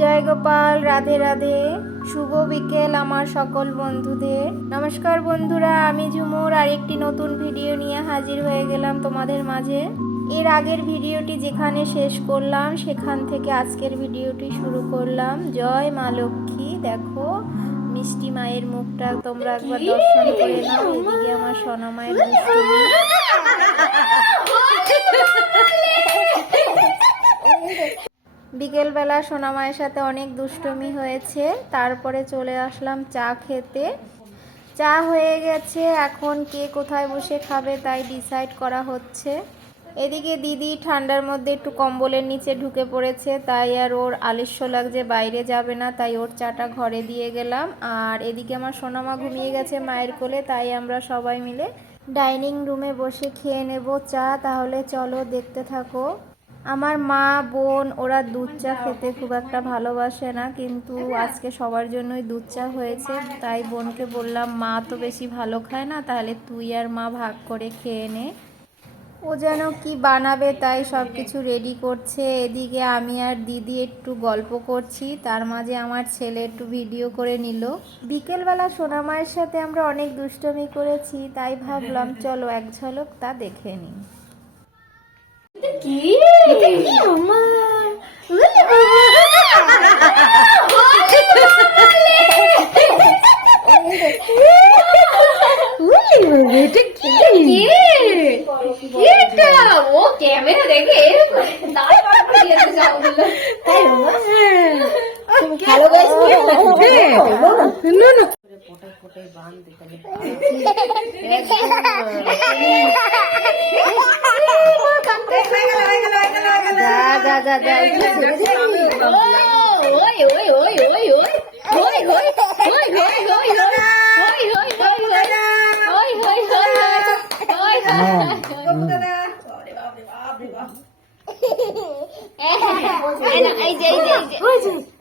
জয় গোপাল, রাধে রাধে। শুভ বিকেল আমার সকল বন্ধুদের। নমস্কার বন্ধুরা, আমি ঝুমুর আরেকটি নতুন ভিডিও নিয়ে হাজির হয়ে গেলাম তোমাদের মাঝে। এর আগের ভিডিওটি যেখানে শেষ করলাম সেখান থেকে আজকের ভিডিওটি শুরু করলাম। জয় মা লক্ষ্মী। দেখো মিষ্টি মায়ের মুখটা তোমরা একবার দর্শন করে নাও। এদিকে আমার সোনা মায়ের দুষ্টুমি। বিকেলবেলা সোনা মায়ের সাথে অনেক দুষ্টুমি হয়েছে। তারপরে চলে আসলাম চা খেতে। চা হয়ে গেছে, এখন কে কোথায় বসে খাবে তাই ডিসাইড করা হচ্ছে। এদিকে দিদি ঠান্ডার মধ্যে একটু কম্বলের নিচে ঢুকে পড়েছে, তাই আর ওর আলস্য লাগছে, বাইরে যাবে না, তাই ওর চাটা ঘরে দিয়ে গেলাম। আর এদিকে আমার সোনামা ঘুমিয়ে গেছে মায়ের কোলে, তাই আমরা সবাই মিলে ডাইনিং রুমে বসে খেয়ে নেব চা। তাহলে চলো দেখতে থাকো। আমার মা বোন ওরা দুধ চা খেতে খুব একটা ভালোবাসে না, কিন্তু আজকে সবার জন্যই দুধ চা হয়েছে, তাই বোনকে বললাম মা তো বেশি ভালো খায় না, তাহলে তুই আর মা ভাগ করে খেয়ে নে। ও যেন কি বানাবে তাই সব কিছু রেডি করছে। এদিকে আমি আর দিদি একটু গল্প করছি, তার মাঝে আমার ছেলে একটু ভিডিও করে নিল। বিকেলবেলা সোনামায়ের সাথে আমরা অনেক দুষ্টুমি করেছি, তাই ভাবলাম চলো এক ঝলক তা দেখে নিই। ক্যামেরা দেখে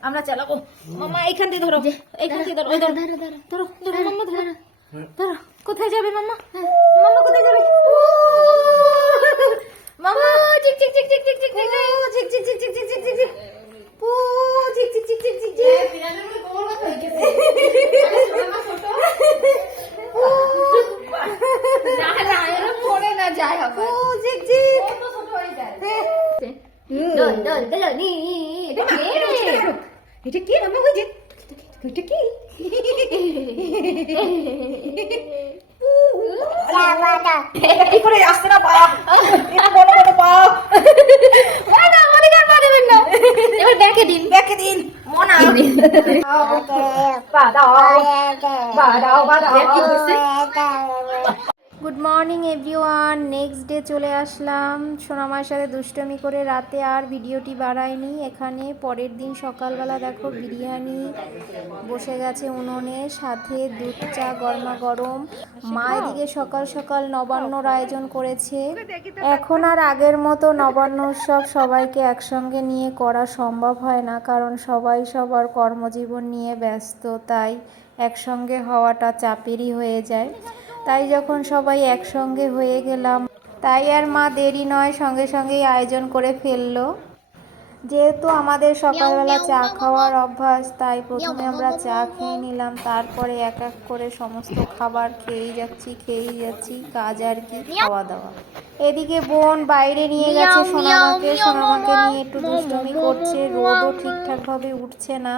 আমরা চালাবো। মামা এইখান দিয়ে ধরো, এইখান দিয়ে ধরো, ধরো ধরো ধরো মাম্মা, ধরো ধরো। কোথায় যাবে মাম্মা? মাম্মা কোথায় যাবে? মামা চিক চিক চিক চিক চিক চিক চিক চিক চিক চিক চিক চিক চিক চিক চিক পু চিক চিক চিক চিক চিক চিক। বিড়ালের মতো গোল কথা হয়ে গেছে। মামা ছোট না না এর পড়ে না যায় হবে। পু চিক চিক কত ছোট হয়ে যায়। দল দল দল নি এটা কি? এটা কি মামা? ওই যে এটা কি? এটা কি করে আসছে না পা? এটা বড় বড় পা। না আমাদের আর পা দেবেন না। এবার ব্যাকে দিন, ব্যাকে দিন। মনা পা দাও, পা দাও, পা দাও। কি হচ্ছে? Good morning everyone. Next day চলে আসলাম। সোনামার সাথে দুষ্টমি করে রাতে আর ভিডিওটি বাড়াইনি। এখানে পরের দিন সকালবেলা দেখো বিরিয়ানি বসে গেছে উনুনে, সাথে দুধ চা গরমা গরম। মা এদিকে সকাল সকাল নবান্নর আয়োজন করেছে। এখন আর আগের মতো নবান্ন উৎসব সবাইকে একসঙ্গে নিয়ে করা সম্ভব হয় না, কারণ সবাই সবার কর্মজীবন নিয়ে ব্যস্ত, তাই একসঙ্গে হওয়াটা চাপেরই হয়ে যায়। তাই যখন সবাই একসঙ্গে হয়ে গেলাম, তাই আর মা দেরি নয় সঙ্গে সঙ্গেই আয়োজন করে ফেললো। যেহেতু আমাদের সকালবেলা চা খাওয়ার অভ্যাস, তাই প্রথমে আমরা চা খেয়ে নিলাম, তারপরে এক এক করে সমস্ত খাবার খেয়েই যাচ্ছি, কাজ আর কি খাওয়া দাওয়া। এদিকে বোন বাইরে নিয়ে গেছে সোনামাকে নিয়ে একটু দুষ্টুমি করছে। রোদও ঠিকঠাকভাবে উঠছে না,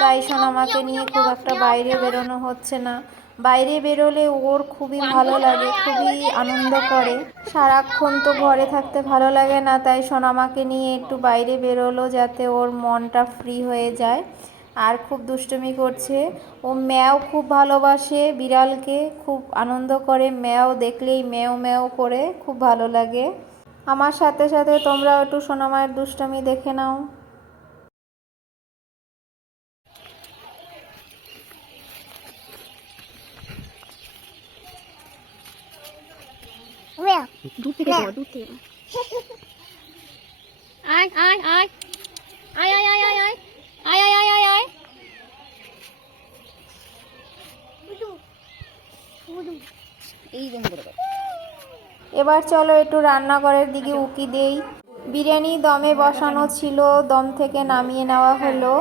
তাই সোনামাকে নিয়ে খুব একটা বাইরে বেরোনো হচ্ছে না। বাইরে বেরোলে ওর খুবই ভালো লাগে, খুবই আনন্দ করে। সারাক্ষণ তো ঘরে থাকতে ভালো লাগে না, তাই সোনামাকে নিয়ে একটু বাইরে বেরোলো যাতে ওর মনটা ফ্রি হয়ে যায়। আর খুব দুষ্টুমি করছে। ও ম্যাও খুব ভালোবাসে, বিড়ালকে খুব আনন্দ করে, ম্যাও দেখলেই ম্যাও ম্যাও করে, খুব ভালো লাগে। আমার সাথে সাথে তোমরাও একটু সোনামায়ের দুষ্টুমি দেখে নাও। दूध থেকে খাওয়া, दूध থেকে আয় আয় আয় আয় আয় আয় আয় আয় আয় আয় আয় আয় আয় এই জন্য করে। এবার চলো একটু রান্নাঘরের দিকে উকি দেই। বিরিয়ানি দমে বসানো ছিল, দম থেকে নামিয়ে নেওয়া হলো।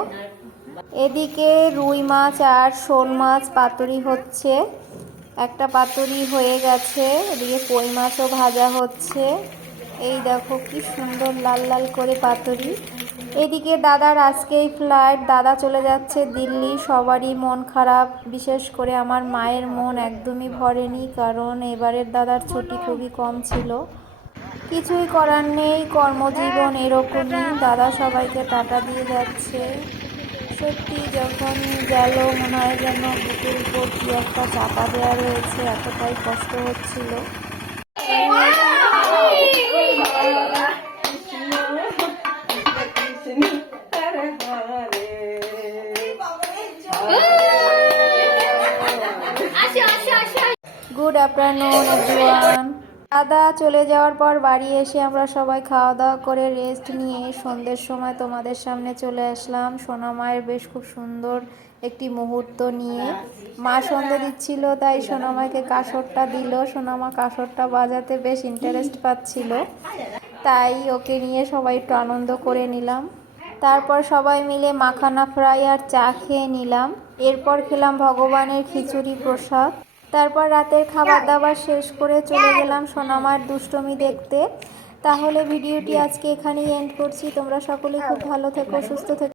এদিকে রুই মাছ আর শোল মাছ পাতুরি হচ্ছে, একটা পাতুরি হয়ে গেছে। এদিকে কই মাছও ভাজা হচ্ছে। এই দেখো কি সুন্দর লাল লাল করে পাতুরি। এদিকে দাদার আজকেই ফ্লাইট, দাদা চলে যাচ্ছে দিল্লি। সবারই মন খারাপ, বিশেষ করে আমার মায়ের মন একদমই ভরেনি, কারণ এবারের দাদার ছুটি খুবই কম ছিল। কিছুই করার নেই, কর্মজীবন এরকমই। দাদা সবাইকে টাটা দিয়ে যাচ্ছে। সত্যি যখন গেল মনে হয় যেন বুকের উপর কি একটা চাপা দেওয়া রয়েছে, এতটাই কষ্ট হচ্ছিল। Good afternoon everyone. দাদা চলে যাওয়ার পর বাড়ি এসে আমরা সবাই খাওয়া দাওয়া করে রেস্ট নিয়ে সন্ধ্যের সময় তোমাদের সামনে চলে আসলাম সোনা মায়ের বেশ খুব সুন্দর একটি মুহূর্ত নিয়ে। মা সন্ধ্যে দিচ্ছিল, তাই সোনা মাকে কাসরটা দিল। সোনা মা কাসরটা বাজাতে বেশ ইন্টারেস্ট পাচ্ছিল, তাই ওকে নিয়ে সবাই একটু আনন্দ করে নিলাম। তারপর সবাই মিলে মাখানা ফ্রাই আর চা খেয়ে নিলাম। এরপর খেলাম ভগবানের খিচুড়ি প্রসাদ। তারপর রাতের খাবার দাবার শেষ করে চলে গেলাম সোনামার দুষ্টমি দেখতে। তাহলে ভিডিওটি আজকে এখানেই এন্ড করছি। তোমরা সকলে খুব ভালো থেকো, সুস্থ থেকো।